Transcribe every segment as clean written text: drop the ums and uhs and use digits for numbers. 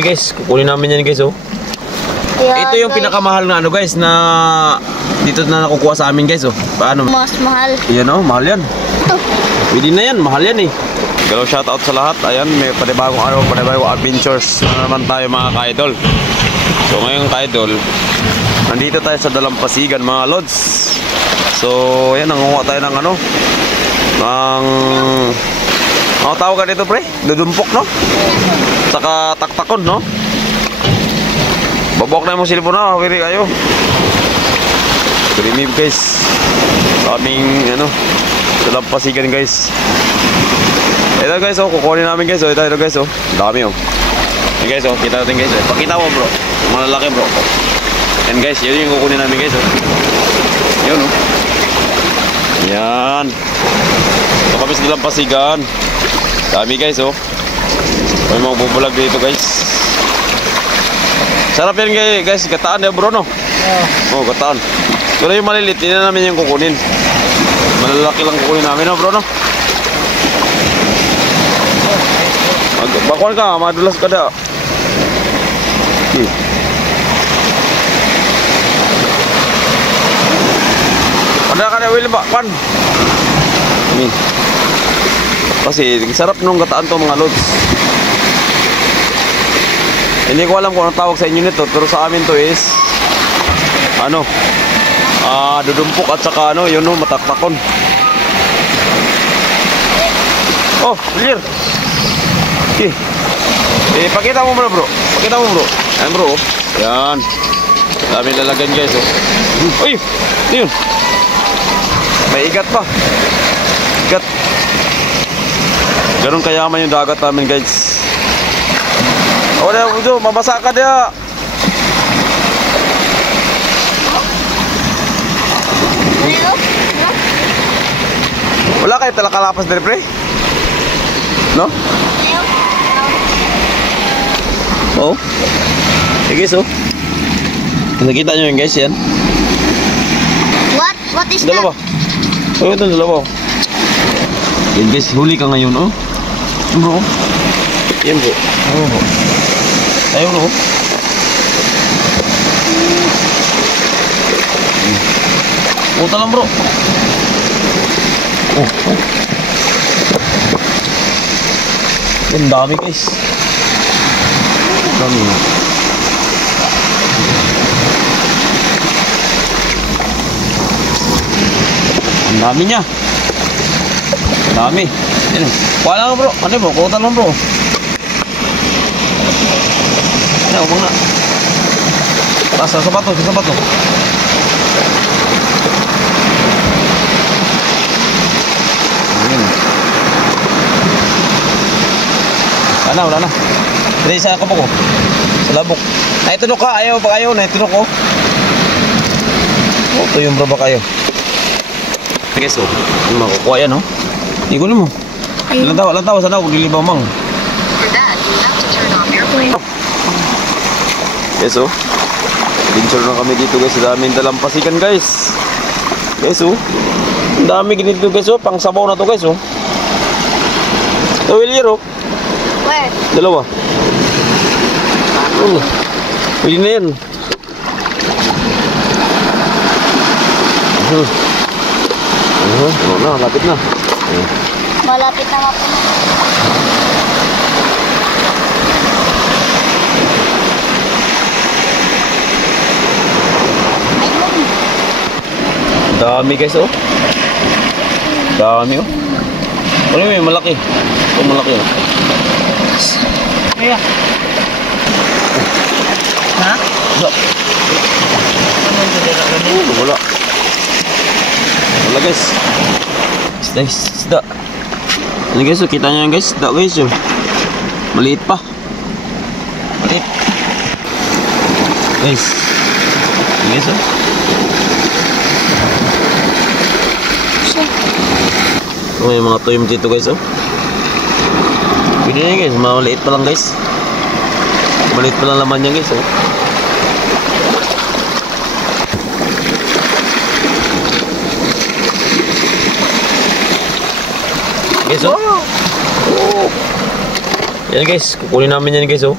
Guys, kukunin namin yan guys oh. Kaya, Ito yung guys, pinakamahal na ano guys na dito na nakukuha sa amin guys oh. Paano? mas mahal. Yan oh, mahal yan. Ito. Pwede na yan, mahal yan eh. Hello, shout out sa lahat. Ayan, may panibagong adventures na naman tayo mga ka-idol. So ngayon ka-idol, nandito tayo sa Dalampasigan mga lods. So ayan, nangunguha tayo ng ano, ng ano tawag ka dito pre? Dudumpok no? Saka taktakon no? Babok na yung silipon na, hawiri kayo. Grimib guys. Kaming ano, Dalampasigan guys. Ito guys oh, kukunin namin guys oh. Ito guys oh, dami oh. Yan guys oh, kita natin guys oh. Pakita mo bro, malalaki bro. Yan guys, yun yung kukunin namin guys oh. Yun oh. Yan. Ito kami sa Dalampasigan. Dami guys oh. May mga bubulag dito guys. Sarap yan guys, gataan ya bro no? Oh, gataan. Pero yung malilit, hindi na namin yung kukunin. Malalaki lang kukunin namin no bro no? Bakwan ka, madulas ka da. Ada ka na Will bakwan. Ini. Kasi sarap nung gataan to mga lods. Hindi ko alam kung anong tawag sa inyo nito, pero sa amin to is ano? Dudumpok at saka ano, yun no, mataktakon. Oh, clear. Okay. Pakita mo bro. Pakita mo bro. Ayan bro. Yan. Dami lalagan guys oh. Uy! Yun. May igat pa. Igat. Ganun kayaman yung dagat namin guys. O na ito, mabasa ka dia. Wala kayo talakalapas dari pre? No? Oh. Hey guys oh. Nakita nyo yun guys yan. What is dalawa. that? Oh ito dalawa. Yan guys, huli ka ngayon oh. Bro. Yan bro. Oh bro. Ayaw bro. Puta lang bro. Oh. Ang dami guys. Dami. Ang dami niya. Ang dami. Yan. Kuha lang bro. Ano bro? Kuha lang bro. Yan, umang na. Taas sa sapato. Sa sapato. Wala na. Dito sa kapok ko. Sa labok. Ay, tunok ka. Ayaw ba kayo? Na tunok ko. Oh, ito yung bro ba kayo? Guys, oh. Yung makukuha yan, oh. Igulo mo. Walang tawa sa daw. Lilibaw mang. Guys, oh. Adventure na kami dito, guys. Sa daming Dalampasigan, guys. Guys, oh. Ang dami ganito, guys, oh. Pang sabaw na to, guys, oh. Ito, Willier, oh. Where? Dalawa. Oh. Pwede na yan. Ano na, lapit na. Malapit na nga po. Dami guys oh. Dami oh. Ano yung malaki? Ito malaki oh. Kaya. Ha? Wala. Wala guys. Isda. Ano guys oh, kita nyo yan guys. Isda guys oh. Maliit pa. Maliit. Guys. Guys oh. May mga tuyom dito guys oh. Pwede na guys, maliit pa lang guys. Maliit pa lang laman yan guys oh. Guys oh. Oh. Yan guys, kukunin namin yan guys oh.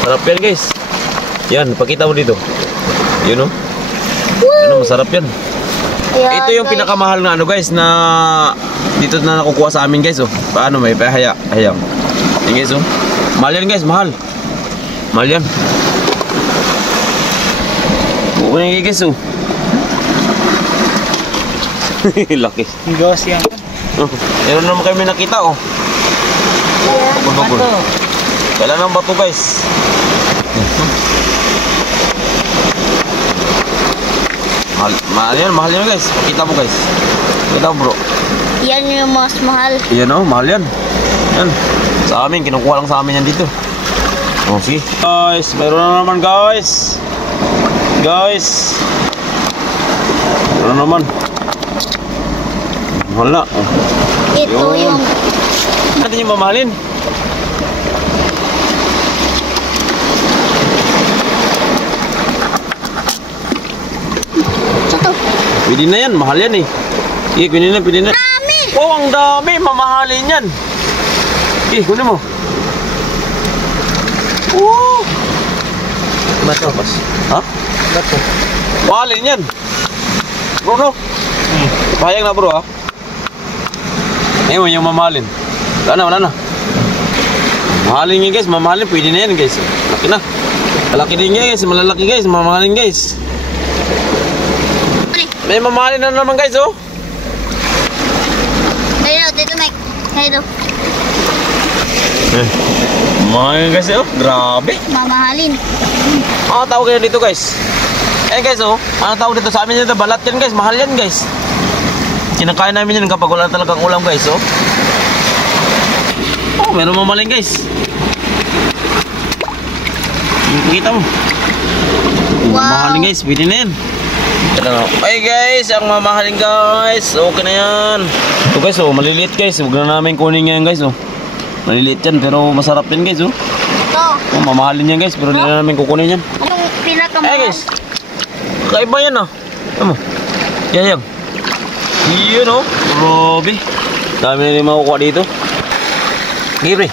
Sarap yan guys. Yan, pakita mo dito. Yun oh. Ano, masarap yan. Ayan, Ito yung guys. pinakamahal na ano guys na dito na nakukuha sa amin guys oh. Paano may hayam. Yan guys oh. Mahal yan guys, mahal. Mahal yan. Buo na yan guys oh. Laki. Higos yan. Oh, meron naman kami nakita oh. Bagol. Bato. Kailan ng bato guys. Mahal yan guys. Pakita mo guys. Pakita mo bro. Yan yung mas mahal. Yan oh, mahal yan. Yan. Sa amin, kinukuha lang sa amin yan dito. Oh, sige. Guys, mayroon na naman guys. Guys. Mayroon na naman. Mahal na. Oh. Ito Yun. yung... Natin yung mamahalin. Ito. Pwede na yan, mahal yan eh. Sige, pwede na, pwede na. Dami! Oh, ang dami, mamahalin yan. Sige, kunin mo. Oh. Bato. Ha? Bato. Mahalin yan. Bro, no? Sayang na bro, ha? Ayun, yung mamahalin. Wala na. Mahalin yan guys, mamahalin. Pwede na yan guys. Laki na. Malaki din guys, malalaki guys, mamahalin guys. May mamahalin na naman guys, oh. Ayun, dito Mike. Ayun. Mamahalin guys, oh. Grabe. Mamahalin. Ano tawag kayo dito guys? Eh guys, oh. Ano tawag dito sa amin dito? Balat yan guys, mahal yan guys. Kinakain namin yan kapag wala talagang ulam guys, oh. Oh, meron mamahalin guys. Kita mo. Wow. Mamahalin guys, pwede na yan. Ay guys, ang mamahalin guys. Okay na yan. Ito guys, oh, maliliit guys. Huwag na namin kunin yan guys, oh. Maliliit yan pero masarap din guys, oh. Ito. Oh, mamahalin yan guys, pero hindi na namin kukunin yan. Anong pinakamahal? Eh guys, kaiba yan ah. Ano mo? Yan. Yun oh, grabe. Dami na rin makukuha dito. Giri.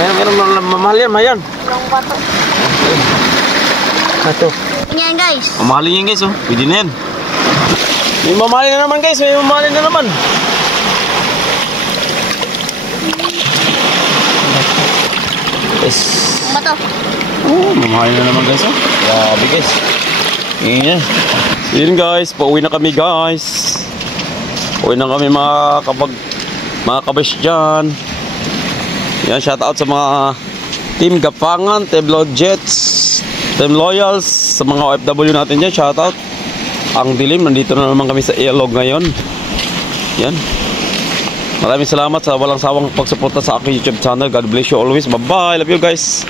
Meron mamahal yan, mahal yan. Anong bato? Bato. Yan guys. Mamahalin yan guys, oh. Pwede na yan. May mamahalin na naman guys, may mamahalin na naman. Yes. Ang bato. Oh, mamahalin na naman guys, oh. Grabe guys. Yan. So yun guys, pauwi na kami guys. Pauwi na kami mga kabas dyan. Yan, shout out sa mga Team Gapangan, Team Lodjets, Team Loyals, sa mga OFW natin dyan, shout out. Ang dilim, nandito na naman kami sa Ilog ngayon. Yan. Maraming salamat sa walang sawang pagsuporta sa aking YouTube channel. God bless you always. Bye bye. Love you guys.